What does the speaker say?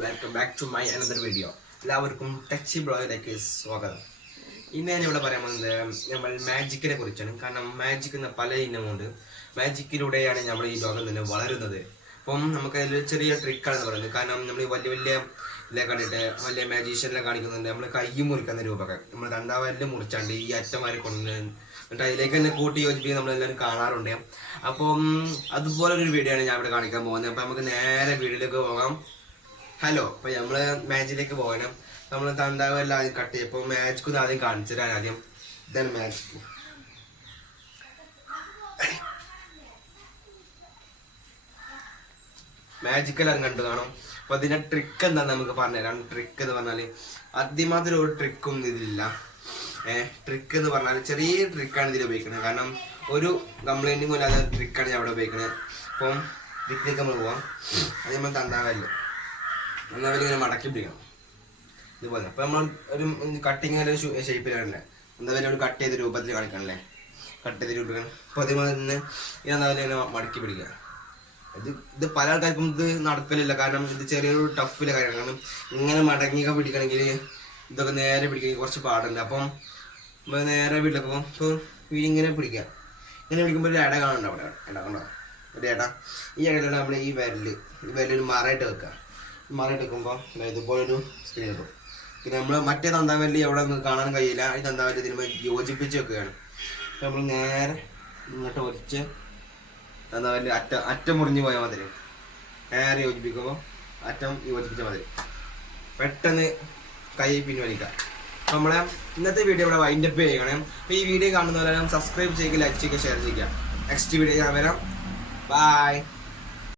Welcome back to my another video എല്ലാവർക്കും touch ബ്ലോഗിലേക്ക് സ്വാഗതം. ഇന്ന് ഞാൻ ഇവിടെ പറയാൻ പോകുന്നത് നമ്മൾ മാജിക്കിനെ കുറിച്ചാണ്. കാരണം മാജിക് എന്ന പല ഇനമുണ്ട് മാജിക്കിലൂടെയാണ് നമ്മൾ ഈ ലോകം തന്നെ വളരുന്നത്. അപ്പം നമുക്ക് അതിൽ ചെറിയ ട്രിക്കാണെന്ന് പറയുന്നത്. കാരണം നമ്മൾ വലിയ വലിയ ഇതിലെ കണ്ടിട്ട് വലിയ മാജീഷ്യനെ കാണിക്കുന്നുണ്ട്. നമ്മൾ കൈ മുറിക്കുന്ന രൂപമൊക്കെ. നമ്മൾ രണ്ടാമല്ലേ മുറിച്ചാണ്ട് ഈ അറ്റമാരെ കൊണ്ട് എന്നിട്ട് അതിലേക്ക് തന്നെ കൂട്ടി യോജിപ്പിച്ച് നമ്മളെല്ലാവരും കാണാറുണ്ട്. അപ്പം അതുപോലെ ഒരു വീഡിയോ ആണ് ഞാൻ ഇവിടെ കാണിക്കാൻ പോകുന്നത്. അപ്പം നമുക്ക് നേരെ വീഡിയോയിലേക്ക് പോകാം. ഹലോ അപ്പൊ നമ്മൾ മാച്ചിലേക്ക് പോകണം. നമ്മൾ തണ്ടാവെല്ലാം ആദ്യം കട്ട് ചെയ്യും. അപ്പോൾ മാജിക് ഒന്ന് ആദ്യം കാണിച്ചു തരാൻ ആദ്യം. ഇതാണ് മാജിക് മാജിക്കൽ അത് കണ്ടു കാണും. അപ്പൊ അതിന്റെ ട്രിക്ക് എന്താ നമുക്ക് പറഞ്ഞുതരാം. ട്രിക്ക് എന്ന് പറഞ്ഞാൽ അതിമാത്രം ഒരു ട്രിക്കും ഇതിലില്ല. ഏഹ് ട്രിക്ക് എന്ന് പറഞ്ഞാൽ ചെറിയ ട്രിക്കാണ് ഇതിൽ ഉപയോഗിക്കുന്നത്. കാരണം ഒരു കംപ്ലൈന്റും ഇല്ലാതെ ട്രിക്കാണ് ഞാൻ അവിടെ ഉപയോഗിക്കുന്നത്. അപ്പം ട്രിക്കിലേക്ക് നമ്മൾ പോവാം. അത് നമ്മൾ തണ്ടാവല്ലോ എന്നാൽ മടക്കി പിടിക്കണം. ഇതുപോലെ. അപ്പൊ നമ്മൾ ഒരു കട്ടിങ് ഒരു ഷേപ്പിലാണല്ലേ എന്താ ഒരു കട്ട് ചെയ്ത രൂപത്തിൽ കാണിക്കണല്ലേ? കട്ട് ചെയ്ത് രൂപം അപ്പൊ അതേമാതിരി തന്നെ ഇതെന്താ പറയുക ഇങ്ങനെ മടക്കി പിടിക്കുക. ഇത് ഇത് പല ആൾക്കാർക്കും ഇത് നടക്കലില്ല. കാരണം ഇത് ചെറിയൊരു ടഫിലെ കാര്യമാണ്. കാരണം ഇങ്ങനെ മടങ്ങിയൊക്കെ പിടിക്കണമെങ്കിൽ ഇതൊക്കെ നേരെ പിടിക്കണമെങ്കിൽ കുറച്ച് പാടുണ്ട്. അപ്പം നേരെ വീട്ടിലൊക്കെ പോകും. ഇപ്പോൾ ഇങ്ങനെ പിടിക്കുക. ഇങ്ങനെ പിടിക്കുമ്പോൾ ഒരു ഇട കാണുന്നുണ്ട് അവിടെ. ഇട കണ്ടോ? ഒരു ഇട ഈ ഇടയിലാണ് നമ്മൾ ഈ വിരൽ ഈ വിരൽ മറയിട്ട് വെക്കുക. മറയിട്ട് വെക്കുമ്പോൾ ഇതുപോലൊരു സ്ക്രീൻ കിട്ടും പിന്നെ നമ്മൾ മറ്റേ തന്താവല്ലി എവിടെ നമുക്ക് കാണാൻ കഴിയില്ല ഈ തന്താവല്ലി ഇതിന് യോജിപ്പിച്ച് വെക്കുകയാണ്. അപ്പോൾ നമ്മൾ നേരെ ഇങ്ങോട്ട് ഒരിച്ച് തന്താവല്ലി അറ്റ അറ്റം മുറിഞ്ഞു പോയാൽ മതി നേരെ യോജിപ്പിക്കുമ്പോൾ അറ്റം യോജിപ്പിച്ചാൽ മതി. പെട്ടെന്ന് കൈ പിൻവലിക്കാം അപ്പോൾ നമ്മളെ ഇന്നത്തെ വീഡിയോ ഇവിടെ വൈൻഡപ്പ് ചെയ്യണം. അപ്പോൾ ഈ വീഡിയോ കാണുന്നവരെല്ലാം സബ്സ്ക്രൈബ് ചെയ്യുക ലൈക്ക് ചെയ്യുക ഷെയർ ചെയ്യുക. നെക്സ്റ്റ് വീഡിയോ ഞാൻ വരാം. ബൈ